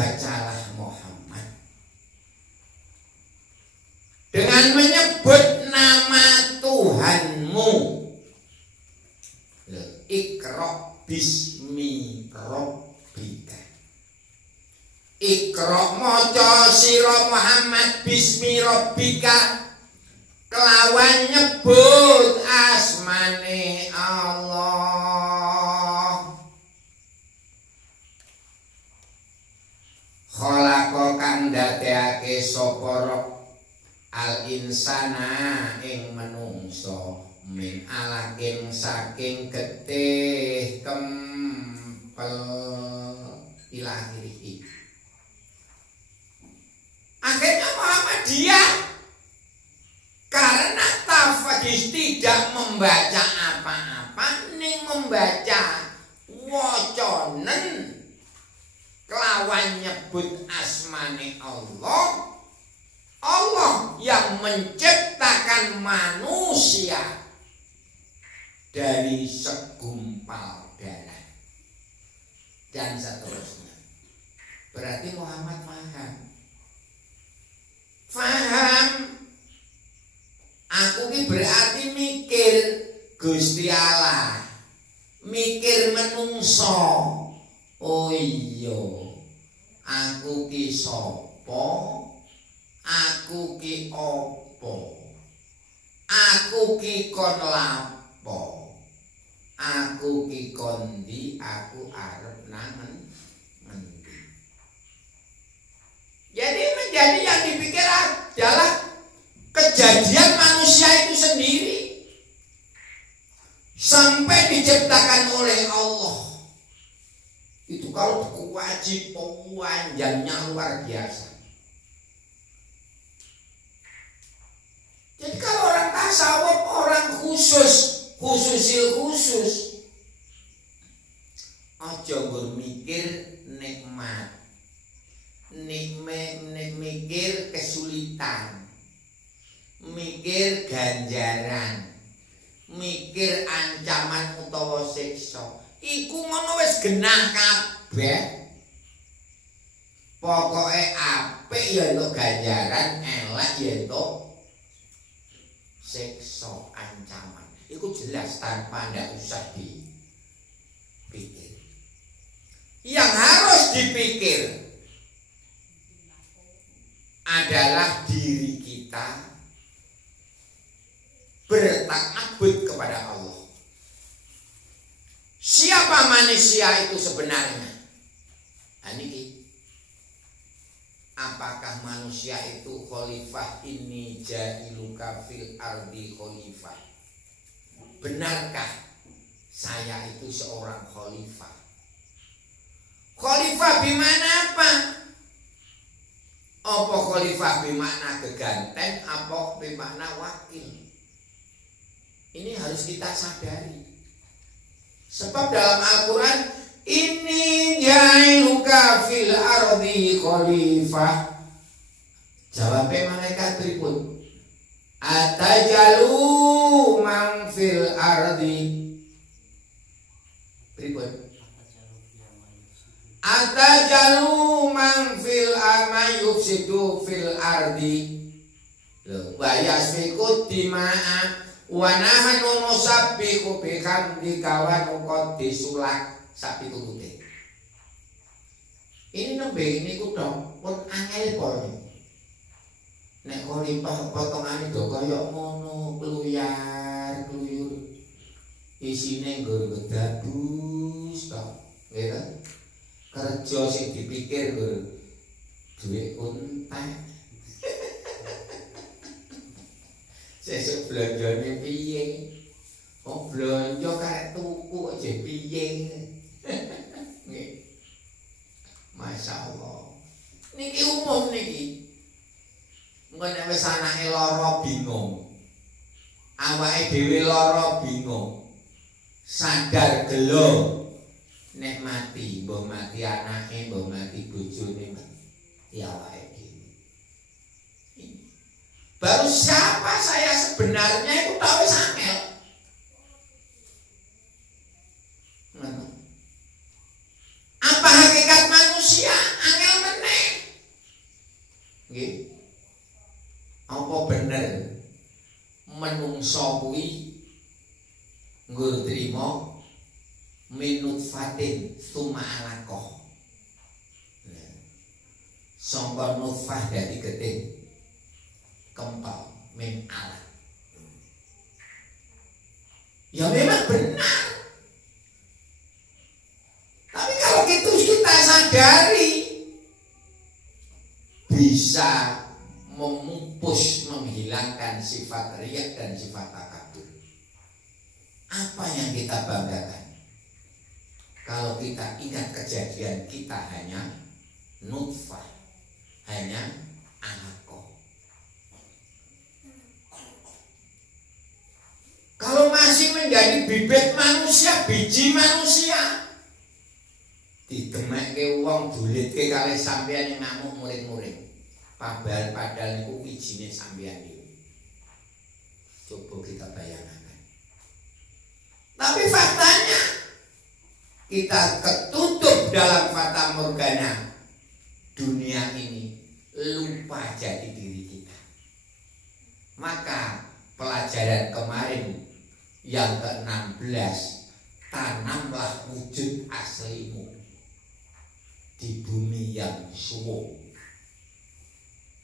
bacalah Muhammad dengan menyebut nama Tuhanmu. Iqra bismi rabbika. Iqra maca sira Muhammad bismi rabbika kelawan nyebut asmane Allah. Khalaqa kang dadekake sapa al insana ing menungso min alakin saking getih kempel ilahi. Akhirnya Muhammadiyah karena tafadis tidak membaca apa-apa, ning membaca wacanen kelawan nyebut asmane Allah. Allah yang menciptakan manusia dari segumpal darah dan seterusnya. Berarti Muhammad faham. Aku ki berarti mikir Gusti Allah, mikir menungso. Oh iya, aku ki sapa? Aku ki opo? Aku ki kon lapo? Aku ki kondi, aku arep nangen ngendi. Jadi menjadi yang dipikir adalah kejadian manusia itu sendiri sampai diciptakan oleh Allah. Itu kalau kewajibannya luar biasa. Jadi kalau orang tasawuf, orang khusus aja bermikir nikmat, mikir kesulitan, mikir ganjaran, mikir ancaman utawa siksa. Iku ngono wis genah kabeh. Pokoke apik ya entuk ganjaran, elek ya entuk siksa, ancaman. Iku jelas tanpa ndak usah dipikir. Yang harus dipikir adalah diri kita bertakabut kepada Allah. Siapa manusia itu sebenarnya? Niki. Apakah manusia itu khalifah ini jailuka fil ardi khalifah? Benarkah saya itu seorang khalifah? Khalifah bimana apa? Apa khalifah bimana geganteng? Apa bimana wakil? Ini harus kita sadari. Sebab dalam Al-Quran ini jailuka fil ardi khalifah. Jawabnya malaikat berikut, atajalu man fil ardi. Berikut, atajalu man fil ardi yufsidu fil ardi wa yasfiku dima'a wa nahnu nusabbihu bihamdika wa nuqaddisu lak. Sak pitulute. Ini nembe niku dong pun angel pol. Nek khalifah potongane do kaya ngono, kluyar, kluyur. Isine nggo gedabus tok, nggih. Kerja sing dipikir nggo duit untek. Sesuk belanjane piye? Oh belanja karek tuku aja piye. Nggih. Masyaallah. Niki umum niki. Engko nek wis anake lara bingung. Awake dhewe lara bingung. Sadar gelo nek mati, mbok mati anake, mbok mati bojone, ya awake dhewe. Baru siapa saya sebenarnya itu tahu wis angel. Apa hakikat manusia? Angel Nggih. Apa bener menungso kuwi nggur trima minut fatin summa alaqah. Sangka nutfah dadi getih kempal min alat. Ya memang benar. Tapi kalau gitu kita sadari bisa memupus, menghilangkan sifat riya dan sifat takabur. Apa yang kita banggakan? Kalau kita ingat kejadian kita hanya nutfah, hanya alaqah. Kalau masih menjadi bibit manusia, biji manusia, didemekke wong dulitke kalih sampeyan yang ngamuk murid-murid. Padahal niku wijine sampeyan niku. Coba kita bayangkan. Tapi faktanya kita ketutup dalam fata morgana dunia ini, lupa jati diri kita. Maka pelajaran kemarin yang ke-16, tanamlah wujud aslimu di bumi yang suwo,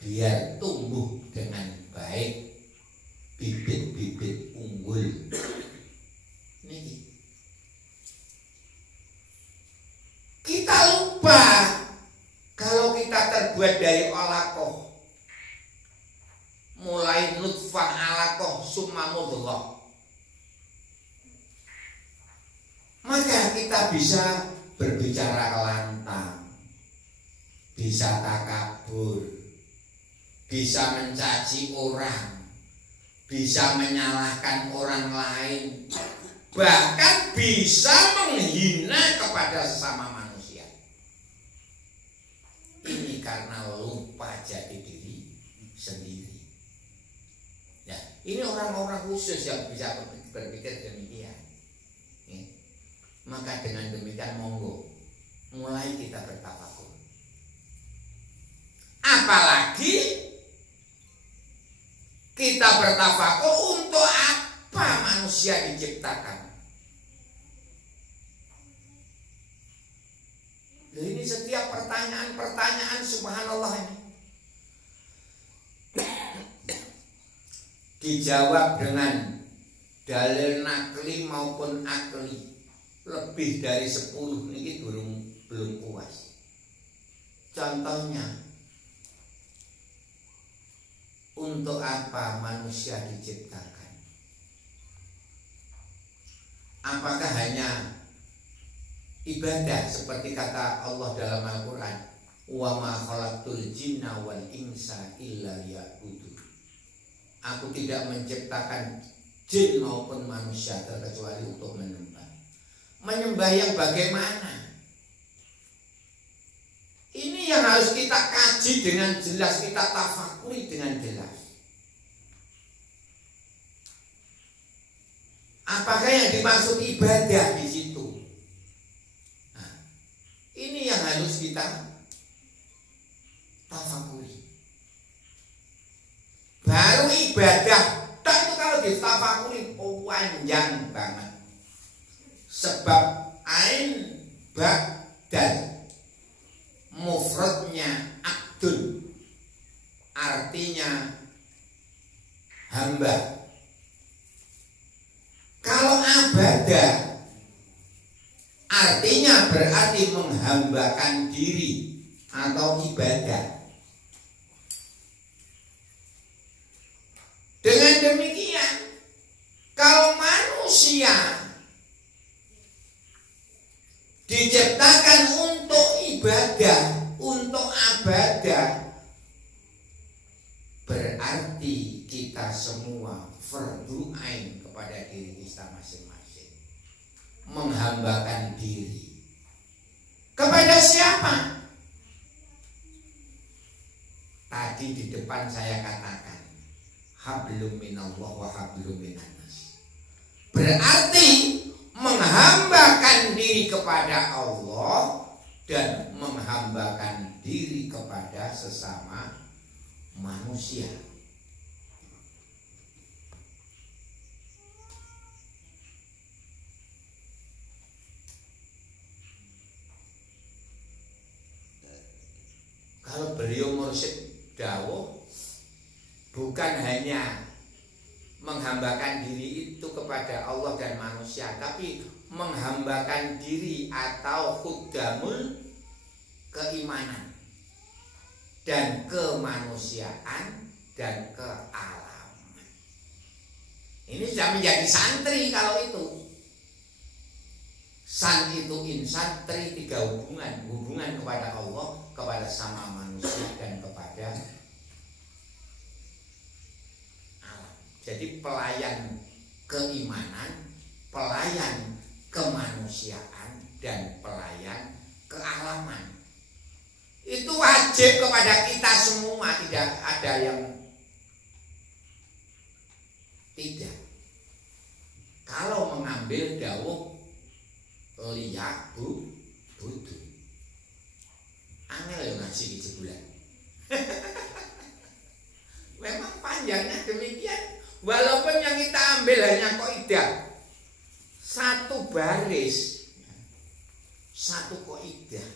biar tumbuh dengan baik bibit-bibit unggul. Nih, kita lupa kalau kita terbuat dari alaqah, mulai nutfah alaqah summa mudghah, maka kita bisa berbicara lantang, bisa takabur, bisa mencaci orang, bisa menyalahkan orang lain, bahkan bisa menghina kepada sesama manusia. Ini karena lupa jati diri sendiri. Ya, ini orang-orang khusus yang bisa berpikir demikian. Maka dengan demikian monggo mulai kita bertafakur. Apalagi kita bertafakur untuk apa manusia diciptakan. Ini setiap pertanyaan subhanallah ini dijawab dengan dalil nakli maupun akli. Lebih dari 10 ini belum puas. Contohnya, untuk apa manusia diciptakan? Apakah hanya ibadah seperti kata Allah dalam Al-Quran, wa ma khalaqtul jinna wal insa illa liya'budun. Aku tidak menciptakan jin maupun manusia terkecuali untuk menyembah. Menyembah yang bagaimana? Ini yang harus kita kaji dengan jelas, kita tafakuri dengan jelas. Apakah yang dimaksud ibadah di situ? Nah, ini yang harus kita tafakuri. Baru ibadah, tak itu kalau ditafakuri panjang banget. Sebab ain ba dan mufradnya abdun, artinya hamba. Kalau abadah artinya berarti menghambakan diri atau ibadah. Dengan demikian, kalau manusia diciptakan untuk ibadah, untuk abadah, berarti kita semua fardhu ain kepada diri kita masing-masing, menghambakan diri kepada siapa? Tadi di depan saya katakan hablum minallah wa hablum minannas, berarti menghambakan diri kepada Allah dan menghambakan diri kepada sesama manusia. Kalau beliau mursyid dawuh bukan hanya menghambakan diri itu kepada Allah dan manusia, tapi menghambakan diri atau khudamul keimanan dan kemanusiaan dan kealaman. Ini sudah menjadi santri kalau itu. San itu insan, tri tiga hubungan kepada Allah, kepada sama manusia dan kepada alam. Jadi pelayan keimanan, pelayan kemanusiaan dan pelayan kealaman. Itu wajib kepada kita semua, tidak ada yang tidak. Kalau mengambil dawuh liyak butuh angel yang ngasih di sebulan. Memang panjangnya demikian. Walaupun yang kita ambil hanya kaidah satu baris, satu kaidah.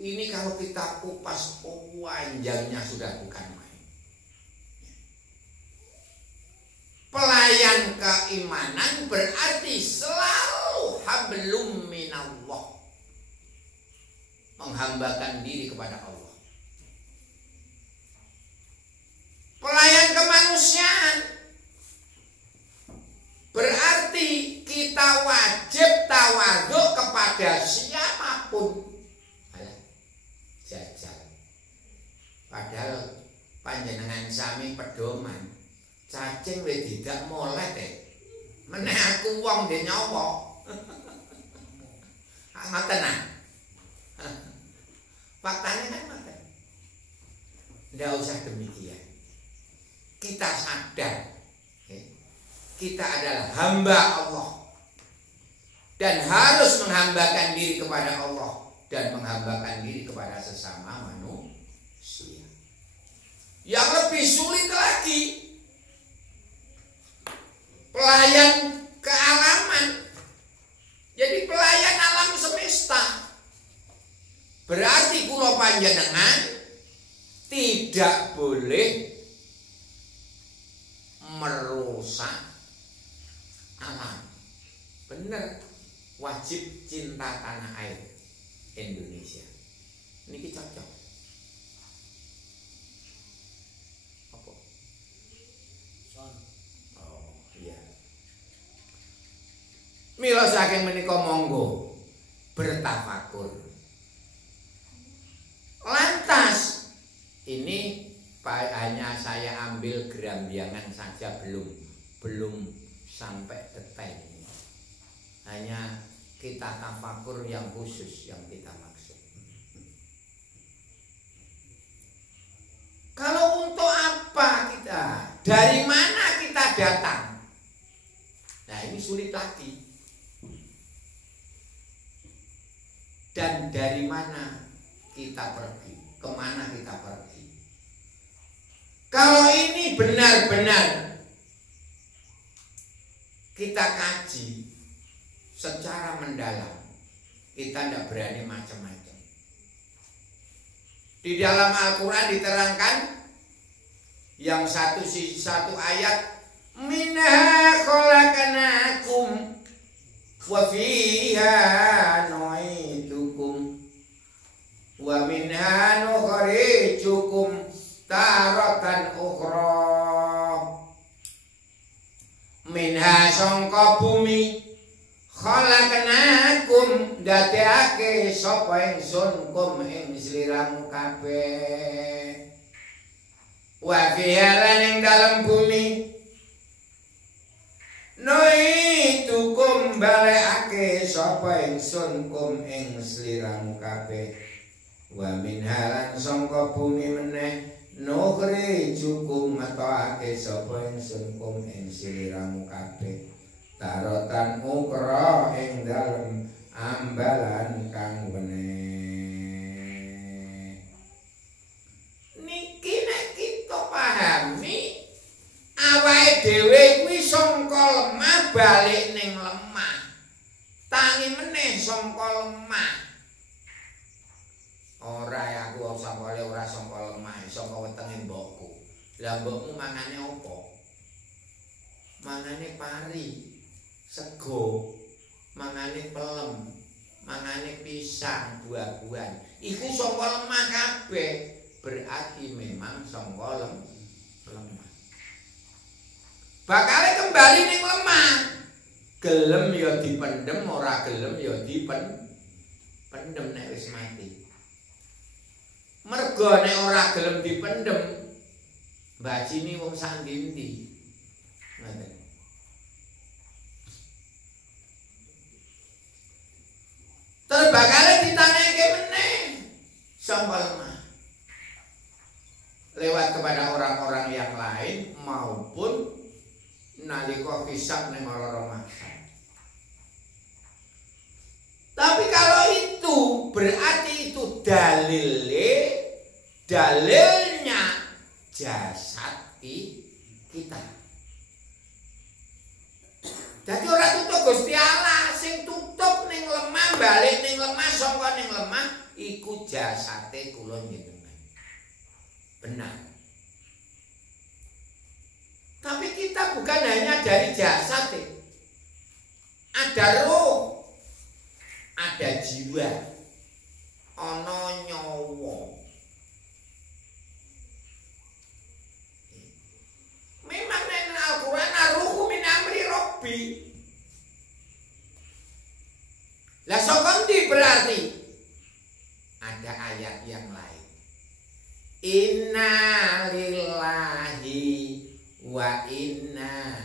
Ini kalau kita kupas panjangnya sudah bukan main. Pelayan keimanan berarti selalu hablum minallah, menghambakan diri kepada Allah. Pelayan kemanusiaan berarti kita wajib tawadhu kepada siapapun. Jajal. Padahal panjenengan sami pedoman cacing wis tidak molet meneh aku wong dhe nyawa. Ngoten. Faktanya kan ngoten. Ndak usah demikian. Kita sadar kita adalah hamba Allah dan harus menghambakan diri kepada Allah dan menghambakan diri kepada sesama manusia. Yang lebih sulit lagi, pelayan kealaman. Jadi pelayan alam semesta. Berarti kula panjenengan tidak boleh merusak alam. Bener, wajib cinta tanah air Indonesia. Niki cocok. Apa? Oh iya. Mila saking menika monggo bertafakur. Lantas ini hanya saya ambil gerambiangan saja, belum sampai detail ini. Hanya kita tafakur yang khusus yang kita maksud. Kalau untuk apa kita? Dari mana kita datang? Nah ini sulit lagi. Dan dari mana kita pergi? Kemana kita pergi? Kalau ini benar-benar kita kaji secara mendalam, kita tidak berani macam-macam. Di dalam Al-Quran diterangkan yang satu ayat, minha khalaqnakum wa fiha nu'idukum wa minha nukhrijukum taratan ukhra. Minha sangka bumi khalaqnakum dadekake sapa ingsun kum ing sliramu kabeh. Wa fiha lan ing dalem bumi nu'idukum balekake sapa ingsun kum ing sliramu kabeh. Wa minha lan sangka bumi meneh nukhrijukum matake sapa ingsun kum ing sliramu kabeh. Tarotan ukra ing dalem ambalan kang weneh. Niki nek kita Lah mbokmu mangane apa? Mangane pari, sego, mangane pelem, mangane pisang, buah-buahan. Iku saka lemah kabeh. Berarti memang saka lemah. Bakale kembali ning lemah. Gelem ya dipendem, ora gelem ya dipendem nek wis mati. Mergo nek ora gelem dipendem, mbajine wong sak ndi-ndi. Ngoten. Terus bakale ditanyake meneh saka lemah. Lewat kepada orang-orang yang lain maupun nalika hisab ning ora mahsyar. Tapi kalau itu berarti itu dalilnya jasad kita. Jadi orang tutup Gusti Allah, sing tutup ning lemah, balik ning lemah, sangka ning lemah, iku jasate kula njenengan. Benar. Tapi kita bukan hanya dari jasad, ada roh. Ada jiwa, ana nyawa. Memang nek Al-Qur'an ruhu min amri Rabbi. Lah saka ndi berarti? Ada ayat yang lain. Inna lillahi wa inna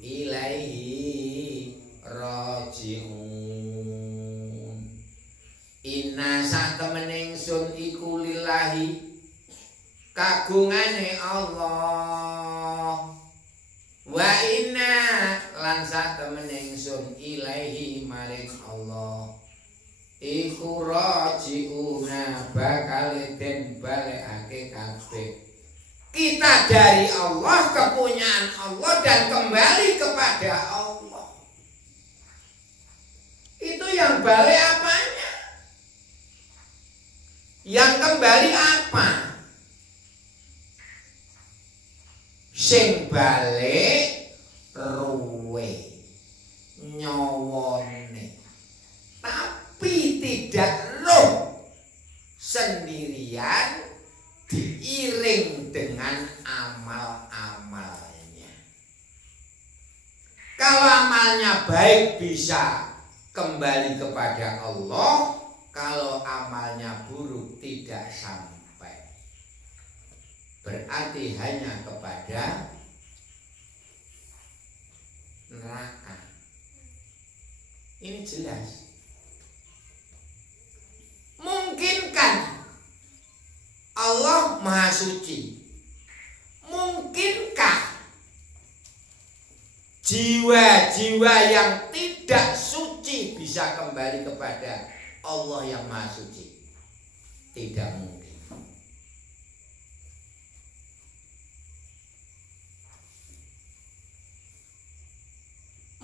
ilaihi raji'un. Inna satemene ingsun iku lillahi kagungane Allah. Wa inna lan satemene ingsun ilaihi maring Allah. Iku rajiuna bakal den balekake kabeh. Kita dari Allah, kepunyaan Allah dan kembali kepada Allah. Itu yang balik apanya? Yang kembali apa? Sing balik ruwe nyawane, tapi tidak roh sendirian diiring dengan amal-amalnya. Kalau amalnya baik bisa kembali kepada Allah, kalau amalnya buruk tidak sampai. Berarti hanya kepada neraka. Ini jelas. Mungkinkah Allah Maha Suci? Mungkinkah jiwa-jiwa yang tidak suci bisa kembali kepada Allah yang Maha Suci? Tidak mungkin.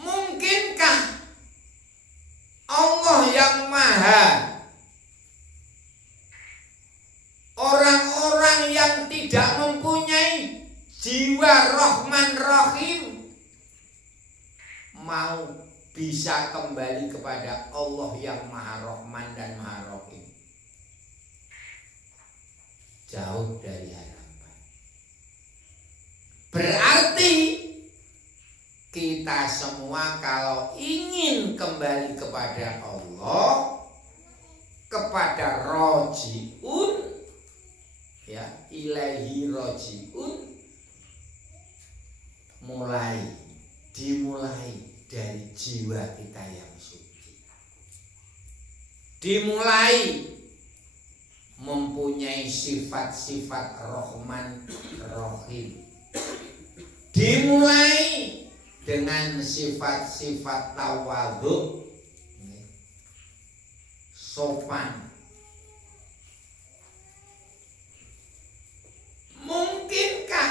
Mungkinkah Allah yang Maha, orang-orang yang tidak mempunyai jiwa Rahman Rahim mau bisa kembali kepada Allah yang Maha Rahman dan Maha Rahim? Jauh dari harapan. Berarti kita semua kalau ingin kembali kepada Allah, kepada rojiun, ya, ilaihi rojiun, dimulai dari jiwa kita yang suci. Dimulai mempunyai sifat-sifat Rahman Rahim. Dimulai dengan sifat-sifat tawadhu, sopan. Mungkinkah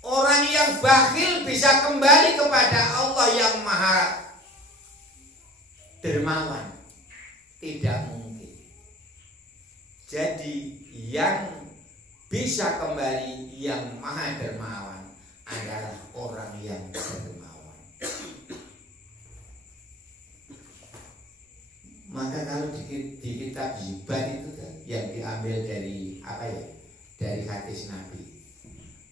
orang yang bakhil bisa kembali kepada Allah yang Maha Dermawan? Tidak mungkin. Jadi yang bisa kembali yang maha dermawan adalah orang yang dermawan. Maka kalau di kitab Zibat itu yang diambil dari apa ya? Dari hadis Nabi.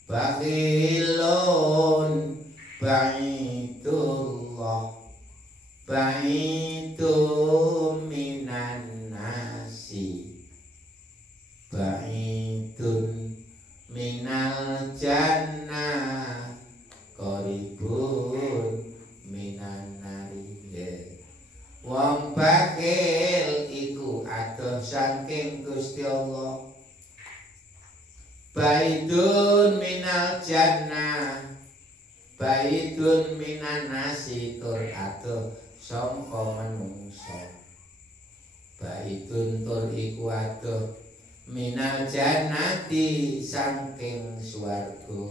Bakhilun ba'idullah ba'idun minan nasi ba'idun minal jannah qaribun minan nari. Wong bakhil iku adoh saking Gusti Allah. Baidun minal jannah baidun minan nasi tur adoh sangka menungso. Baidun tur iku adoh minal jannati saking swarga.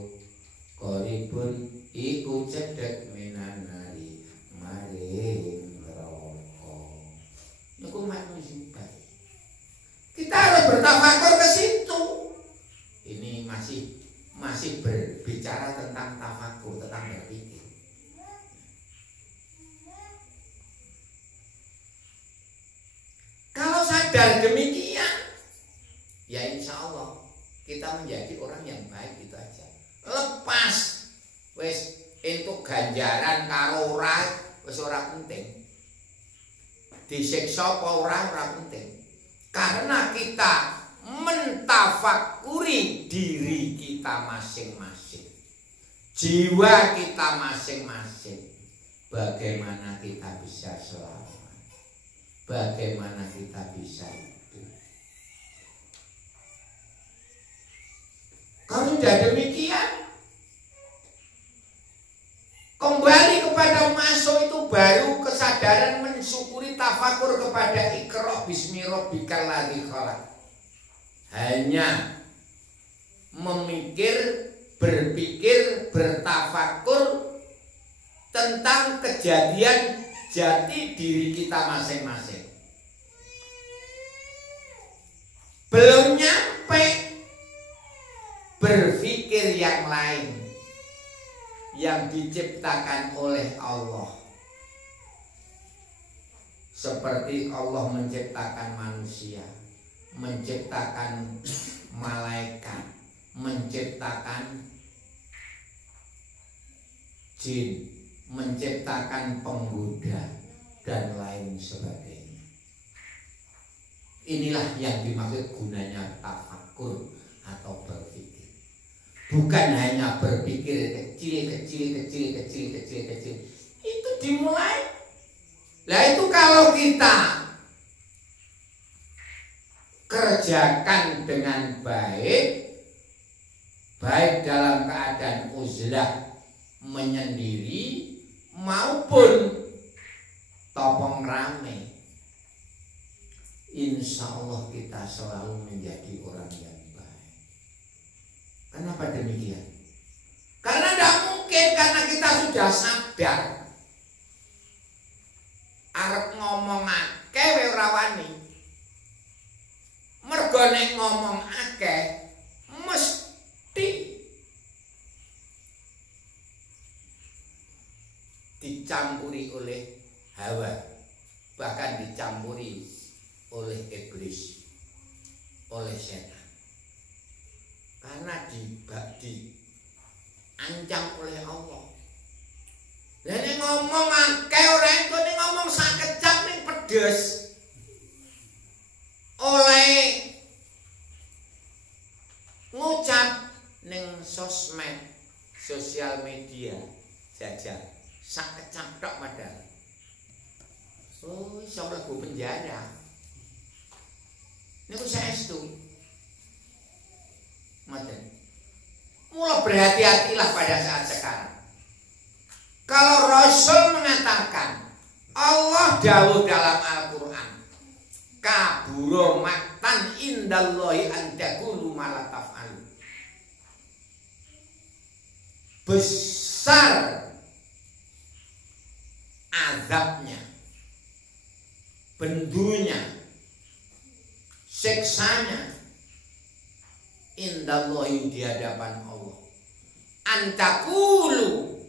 Qaribun iku cedhek minan nari maring neraka. Niku manusia. Kita harus bertafakur ke situ. Ini masih berbicara tentang tafakur, tentang berpikir. Kalau sadar demikian, ya insya Allah kita menjadi orang yang baik, itu aja. Lepas wes entuk ganjaran karo ora wis ora penting. Disiksa apa ora penting. Karena kita mentafakuri diri kita masing-masing, jiwa kita masing-masing, bagaimana kita bisa selamat, bagaimana kita bisa hidup. Kalau sudah demikian, kembali kepada masuk itu baru kesadaran mensyukuri tafakur kepada Iqra bismi rabbikal ladzi khalaq. Hanya memikir, berpikir, bertafakur tentang kejadian jati diri kita masing-masing. Belum nyampe berpikir yang lain yang diciptakan oleh Allah. Seperti Allah menciptakan manusia, menciptakan malaikat, menciptakan jin, menciptakan penggoda dan lain sebagainya. Inilah yang dimaksud gunanya tafakur atau berpikir. Bukan hanya berpikir kecil. Itu dimulai. Lah itu kalau kita kerjakan dengan baik dalam keadaan uzlah menyendiri maupun topong rame, insya Allah kita selalu menjadi orang yang baik. Kenapa demikian? Karena tidak mungkin, karena kita sudah sadar arep ngomong akeh we ora wani. Mergo nek ngomong akeh mesti dicampuri oleh hawa, bahkan dicampuri oleh iblis, oleh setan. Karena diancam oleh Allah. Lah nek ngomong akeh ora engko ning ngomong sakejap ning pedes. Oleh ngucap ning sosmed, sosial media jajal sak kecap tok padahal. Oh, iso mlebu penjara. Niku saestu. Ngoten. Mula berhati-hatilah pada saat sekarang. Kalau Rasul mengatakan, Allah dawuh dalam Al-Qur'an, kabura maktan indallahi an taqulu ma la taf'alu. Besar azabnya, bendunya, siksanya indallahi di hadapan Allah. Antakulu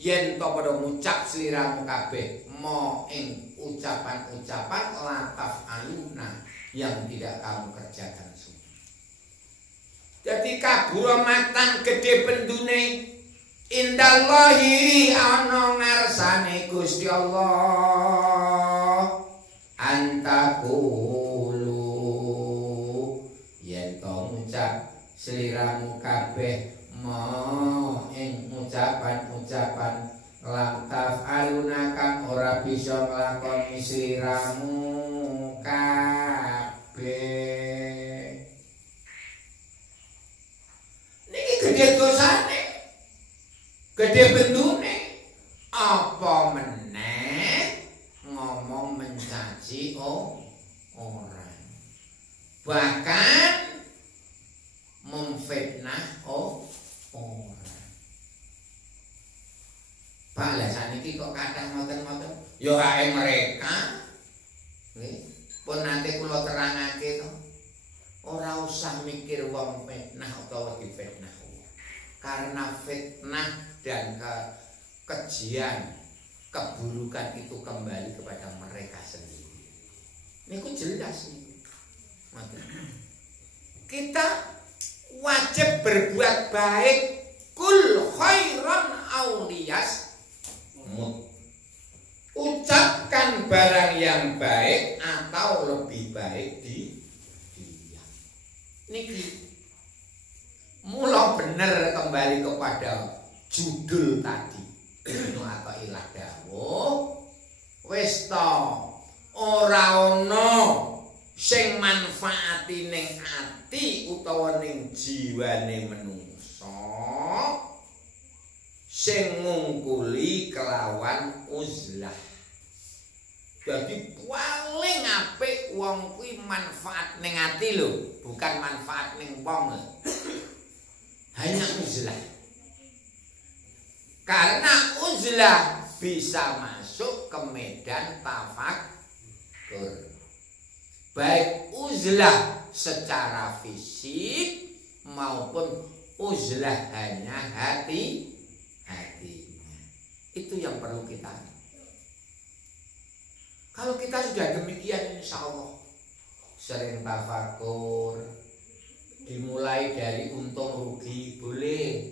yen to padha ngucap sliramu kabeh mo ing ucapan-ucapan lataf aluna yang tidak kamu kerjakan semua. Jadi kaburomatan gede pendune indallahi ana ngarsane Gusti Allah. Antakulu yen to ngucap sliramu kabeh mo ing ucapan-ucapan lataf aluna kang ora bisa nglakoni sliramu kabeh. Niki gedhe dosane, gedhe bendune, apa meneh ngomong mencaci orang, bahkan memfitnah orang. Balas saniki kok kadang ngoten-ngoten, ya ae mereka. Nggih, pun nanti kula terangake to. Ora usah mikir wong fitnah utawa difitnah. Karena fitnah dan kekejian, keburukan itu kembali kepada mereka sendiri. Niku jelas niku. Kita wajib berbuat baik, kul khairan auliyas. Ucapkan barang yang baik atau lebih baik di dia. Niki mula bener kembali kepada judul tadi. Ibnu Athaillah dawuh, wis to ora ana sing manfaati ning ati utawa ning jiwane manungsa sing ngungkuli kelawan uzlah. Jadi paling apik wong kuwi manfaat ning ati lho, bukan manfaat ning wong. Hanya uzlah. Karena uzlah bisa masuk ke medan tafakkur. Baik uzlah secara fisik maupun uzlah hanya hatinya. Itu yang perlu kita. Kalau kita sudah demikian, insya Allah sering tafakur, dimulai dari untung rugi boleh.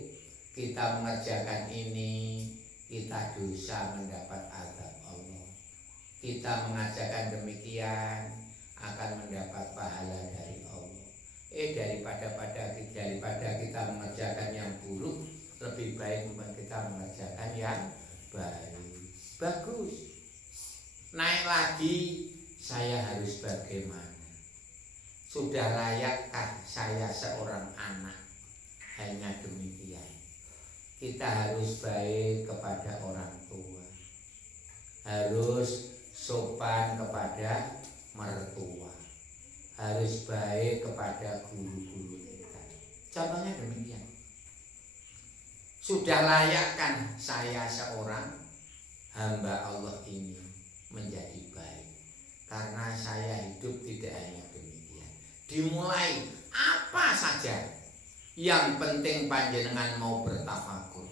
Kita mengerjakan ini, kita dosa mendapat azab Allah. Kita mengajarkan demikian akan mendapat pahala dari Allah. Daripada kita mengerjakan yang buruk, lebih baik kita mengerjakan yang baik. Bagus. Naik lagi, saya harus bagaimana? Sudah layakkah saya seorang anak? Hanya demikian. Kita harus baik kepada orang tua. Harus sopan kepada mertua. Harus baik kepada guru-guru kita. Contohnya demikian. Sudah layakkan saya seorang hamba Allah ini menjadi baik. Karena saya hidup tidak hanya demikian. Dimulai apa saja yang penting panjenengan mau bertafakur,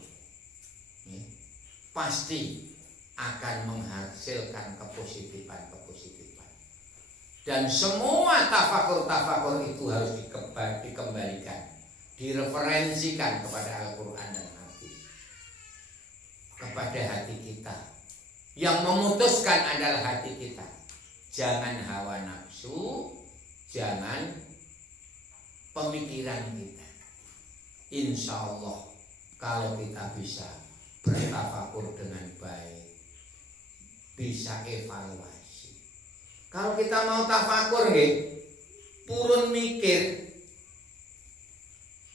pasti akan menghasilkan kepositifan. Dan semua tafakur itu harus dikembalikan, direferensikan kepada Al-Quran dan Hadis, kepada hati kita. Yang memutuskan adalah hati kita. Jangan hawa nafsu, jangan pemikiran kita. Insya Allah kalau kita bisa bertafakur dengan baik, bisa evaluasi. Kalau kita mau tafakur, purun mikir.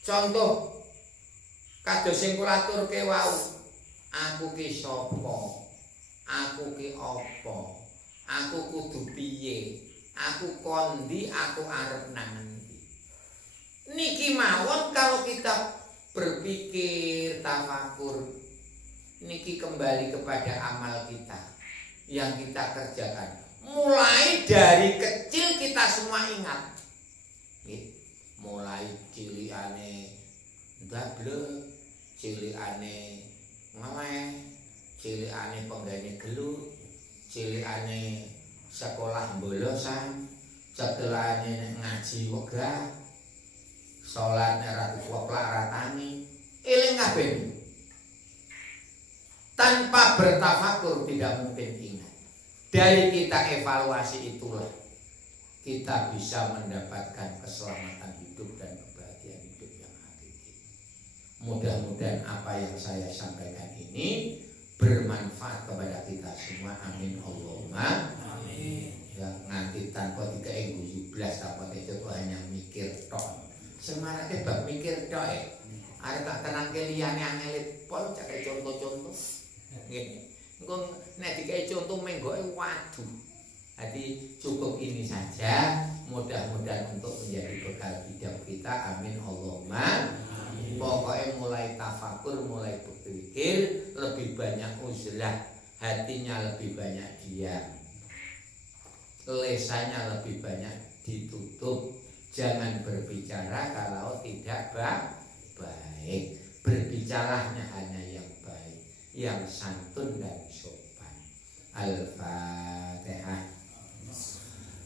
Contoh, kados sing kula aturke wau, aku ki sapa? Aku ki apa? Aku kudu piye? Aku kondi, aku arep nang endi? Niki mawon kalau kita berpikir tafakur, niki kembali kepada amal kita yang kita kerjakan. Mulai dari kecil kita semua ingat, mulai cilikane ndablek, cilikane ngeleh, cilikane penggane gelut, cilikane sekolah bolosan, cekelane ngaji wegah, salat nek ra dikoplak ratani, eling kabeh. Tanpa bertafakur tidak mungkin ingat. Dari kita evaluasi itulah kita bisa mendapatkan keselamatan hidup dan kebahagiaan hidup yang hakiki. Mudah-mudahan apa yang saya sampaikan ini bermanfaat kepada kita semua. Amin Allahumma amin. Ya nganti tanpa dikei blas tanpa itu hanya mikir tok. Semarake bab mikir tok arep tak tenangke liyane angel pol cak contoh-contoh. Nggih. Engko nek dikei contoh menggoke waduh. Jadi cukup ini saja. Mudah-mudahan untuk menjadi bekal hidup kita. Amin Allahumma. Pokoknya mulai tafakur, mulai berpikir, lebih banyak uzlah, hatinya lebih banyak diam, lesannya lebih banyak ditutup. Jangan berbicara kalau tidak baik. Berbicaranya hanya yang baik, yang santun dan sopan. Al-Fatihah.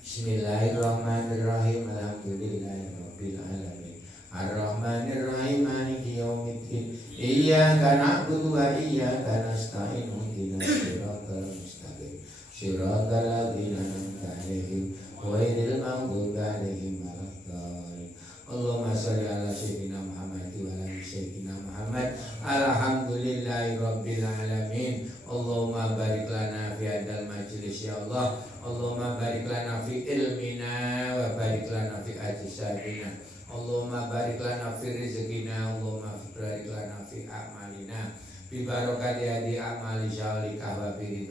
Bismillahirrahmanirrahim. Alhamdulillahirabbil alamin. Ar-Rahmanir-Rahim. Maliki yaumiddin. Iyyaka na'budu wa iyyaka nasta'in. Ihdinas siratal mustaqim. Siratal ladzina an'amta 'alaihim ghairil maghdubi 'alaihim waladdallin. Allahumma shalli 'ala sayyidina Muhammad wa 'ala sayyidina Muhammad. Alhamdulillahirabbil alamin. Allahumma barik lana fi hadzal majlis ya Allah. Allahumma barik lana fi ilmina wa barik lana fi ajsadina. Allahumma barik lana fi rizqina. Allahumma barik lana fi a'malina. Bi barakati hadi amali syalika wa bi